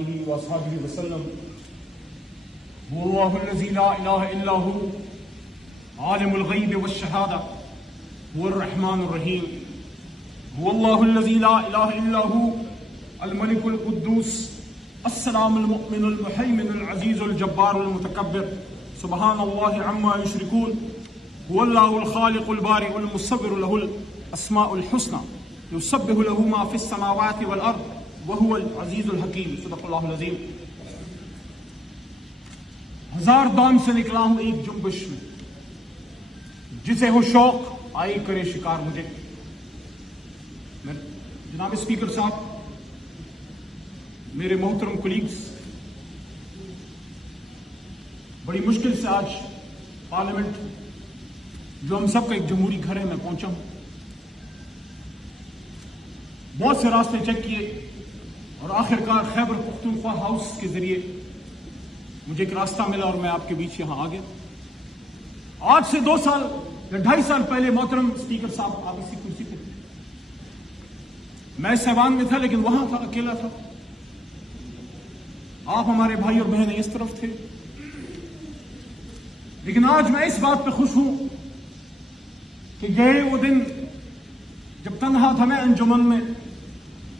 آلہ وصحبہ وسلم. هو اللہ الذی لا الہ الا هو عالم الغیب والشہادہ هو الرحمن الرحیم. هو اللہ الذی لا الہ الا هو الملک القدوس السلام المؤمن المحیمن العزیز الجبار المتکبر سبحان اللہ عما یشرکون. هو اللہ الخالق البارئ المصور له الاسماء الحسنى یسبح له ما فی السماوات والارض وهو العزیز الحکیم. صدق اللہ العظیم. ہزار دام سے نکلا ہوں ایک جنبش میں، جسے ہو شوق آئی کرے شکار مجھے. جناب اسپیکر صاحب، میرے محترم کولیگز، بڑی مشکل سے آج پارلیمنٹ جو ہم سب کا ایک جمہوری گھر ہے میں پہنچا ہوں. بہت سے راستے چیک کیے اور آخرکار خیبر پختونخوا ہاؤس کے ذریعے مجھے ایک راستہ ملا اور میں آپ کے بیچ یہاں آ گیا. آج سے 2 سال یا 2.5 سال پہلے محترم اسپیکر صاحب آپ اسی کرسی پہ، میں اس ایوان میں تھا لیکن وہاں تھا، اکیلا تھا. آپ ہمارے بھائی اور بہنیں اس طرف تھے. لیکن آج میں اس بات پہ خوش ہوں کہ گئے وہ دن جب تنہا تھا میں انجمن میں.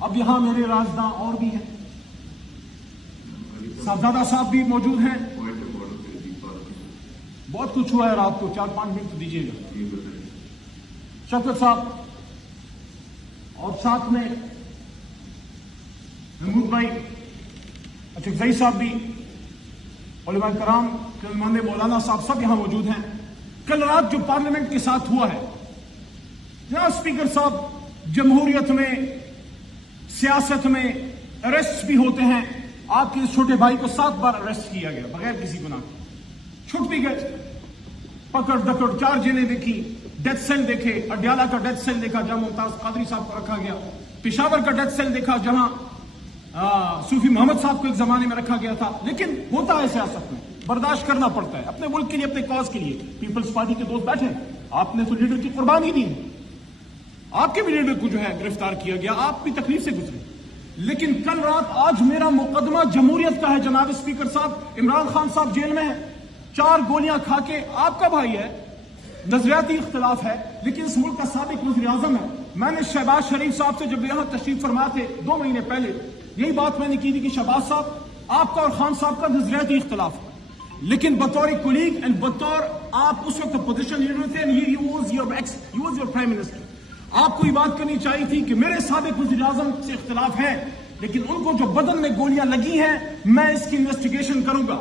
اب یہاں میرے رازداں اور بھی ہیں، صاحبزادہ صاحب بھی موجود ہیں. بہت کچھ ہوا ہے رات کو، 4-5 منٹ تو دیجیے گا. شوکت صاحب اور ساتھ میں محمود بھائی، اچھا صاحب بھی، علماء کرام، علماء مولانا صاحب سب یہاں موجود ہیں. کل رات جو پارلیمنٹ کے ساتھ ہوا ہے، جناب اسپیکر صاحب، جمہوریت میں، سیاست میں اریسٹ بھی ہوتے ہیں. آپ کے اس چھوٹے بھائی کو 7 بار اریسٹ کیا گیا بغیر کسی گناہ کے. چھٹ بھی گئے، پکڑ دکڑ 4 جیلیں دیکھی، ڈیتھ سیل دیکھے. اڈیالہ کا ڈیتھ سیل دیکھا جہاں ممتاز قادری صاحب کو رکھا گیا. پشاور کا ڈیتھ سیل دیکھا جہاں صوفی محمد صاحب کو ایک زمانے میں رکھا گیا تھا. لیکن ہوتا ہے سیاست میں، برداشت کرنا پڑتا ہے اپنے ملک کے لیے، اپنے کاز کے لیے. پیپلز پارٹی کے دوست بیٹھے، آپ نے تو لیڈر کی قربانی دی، آپ کے بھی لیڈر کو جو ہے گرفتار کیا گیا، آپ بھی تکلیف سے گزرے. لیکن کل رات آج میرا مقدمہ جمہوریت کا ہے. جناب اسپیکر صاحب، عمران خان صاحب جیل میں ہیں، 4 گولیاں کھا کے. آپ کا بھائی ہے، نظریاتی اختلاف ہے، لیکن اس ملک کا سابق وزیر اعظم ہے. میں نے شہباز شریف صاحب سے جب یہاں تشریف فرما تھے 2 مہینے پہلے، یہی بات میں نے کی تھی کہ شہباز صاحب، آپ کا اور خان صاحب کا نظریاتی اختلاف ہے، لیکن بطور کولیگ اینڈ بطور آپ اس وقت اپوزیشن لیڈر تھے، you was your prime minister. آپ کو یہ بات کرنی چاہیے تھی کہ میرے سابق وزیر اعظم سے اختلاف ہے، لیکن ان کو جو بدن میں گولیاں لگی ہیں میں اس کی انویسٹیگیشن کروں گا.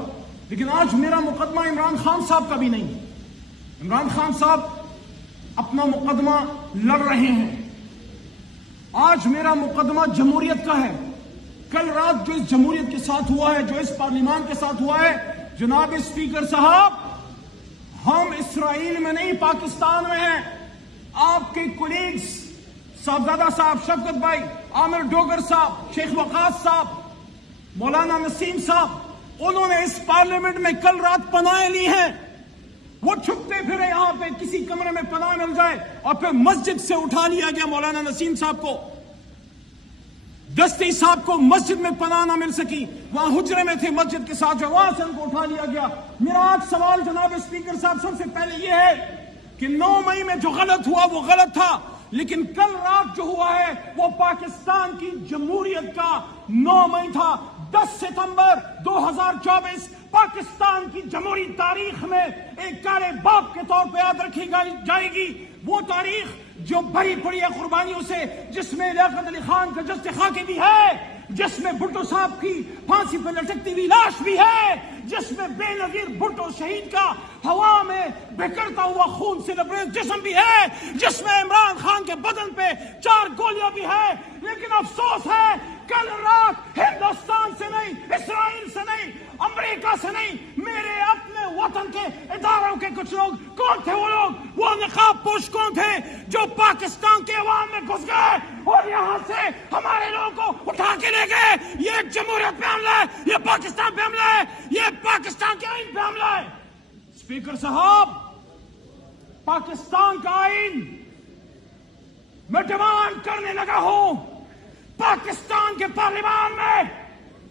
لیکن آج میرا مقدمہ عمران خان صاحب کا بھی نہیں ہے. عمران خان صاحب اپنا مقدمہ لڑ رہے ہیں. آج میرا مقدمہ جمہوریت کا ہے. کل رات جو اس جمہوریت کے ساتھ ہوا ہے، جو اس پارلیمان کے ساتھ ہوا ہے، جناب اسپیکر صاحب، ہم اسرائیل میں نہیں پاکستان میں ہیں. آپ کے کولیگز، صاحبزادہ صاحب، شفقت بھائی، عامر ڈوگر صاحب، شیخ وقاص صاحب، مولانا نسیم صاحب، انہوں نے اس پارلیمنٹ میں کل رات پناہیں لی ہیں. وہ چھپتے پھرے یہاں پہ، کسی کمرے میں پناہ مل جائے، اور پھر مسجد سے اٹھا لیا گیا مولانا نسیم صاحب کو. دستی صاحب کو مسجد میں پناہ نہ مل سکی، وہاں حجرے میں تھے مسجد کے ساتھ، جو وہاں سے ان کو اٹھا لیا گیا. میرا آج سوال جناب اسپیکر صاحب سب سے پہلے یہ ہے کہ 9 مئی میں جو غلط ہوا وہ غلط تھا، لیکن کل رات جو ہوا ہے وہ پاکستان کی جمہوریت کا 9 مئی تھا. 10 ستمبر 2024 پاکستان کی جمہوری تاریخ میں ایک کالے باپ کے طور پہ یاد رکھی جائے گی. وہ تاریخ جو بھری پڑی ہے قربانیوں سے، جس میں لیاقت علی خان کا جسد خاکی بھی ہے، جس میں بھٹو صاحب کی پھانسی پہ لٹکتی ہوئی لاش بھی ہے، جس میں بے نظیر بھٹو شہید کا ہوا میں بکھرتا ہوا خون سے لبریز جسم بھی ہے، جس میں عمران خان کے بدن پہ 4 گولیاں بھی ہے. لیکن افسوس ہے کل رات ہندوستان سے نہیں، اسرائیل سے نہیں، امریکہ سے نہیں، میرے اپنے وطن کے اداروں کے کچھ لوگ. کون تھے وہ لوگ؟ وہ نقاب پوش کون تھے جو پاکستان کے عوام میں گھس گئے اور یہاں سے ہمارے لوگوں کو اٹھا کے لے گئے؟ یہ جمہوریت پہ حملہ ہے، یہ پاکستان پہ حملہ ہے، یہ پاکستان کے آئین پہ حملہ ہے. اسپیکر صاحب، پاکستان کا آئین میں ڈیمانڈ کرنے لگا ہوں، پاکستان کے پارلیمان میں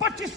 25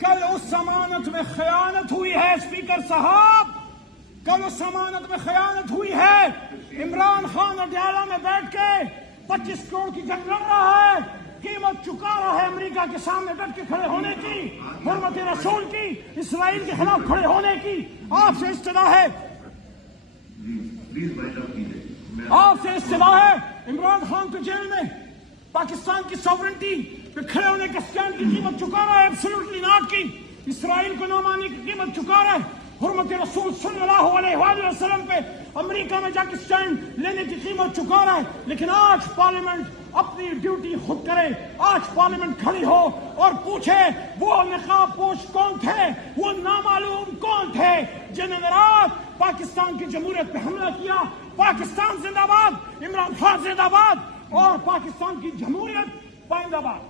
کل اس ضمانت میں خیانت ہوئی ہے اسپیکر صاحب، کل اس ضمانت میں خیانت ہوئی ہے۔ عمران خان اڈیالہ میں بیٹھ کے 25 کروڑ کی جنگ لڑ رہا ہے، قیمت چکا رہا ہے امریکہ کے سامنے ڈٹ کے کھڑے ہونے کی، حرمت رسول کی، اسرائیل کے خلاف کھڑے ہونے کی۔ آپ سے استدعا ہے، آپ سے استدعا ہے، عمران خان کو جیل میں پاکستان کی ساورنٹی پہ کھڑے ہونے کے اسٹینڈ کی قیمت چکا رہا ہے، ایبسولوٹلی ناٹ کی، اسرائیل کو نہ ماننے کی قیمت چکا رہا ہے، حرمت رسول صلی اللہ علیہ وآلہ وسلم پہ امریکہ میں جا کے اسٹینڈ لینے کی قیمت چکا رہا ہے۔ لیکن آج پارلیمنٹ اپنی ڈیوٹی خود کرے، آج پارلیمنٹ کھڑی ہو اور پوچھے وہ نقاب پوش کون تھے، وہ نامعلوم کون تھے جنہوں نے رات پاکستان کی جمہوریت پہ حملہ کیا۔ پاکستان زندہ باد، عمران خان زندہ باد، اور پاکستان کی جمہوریت پائندہ باد۔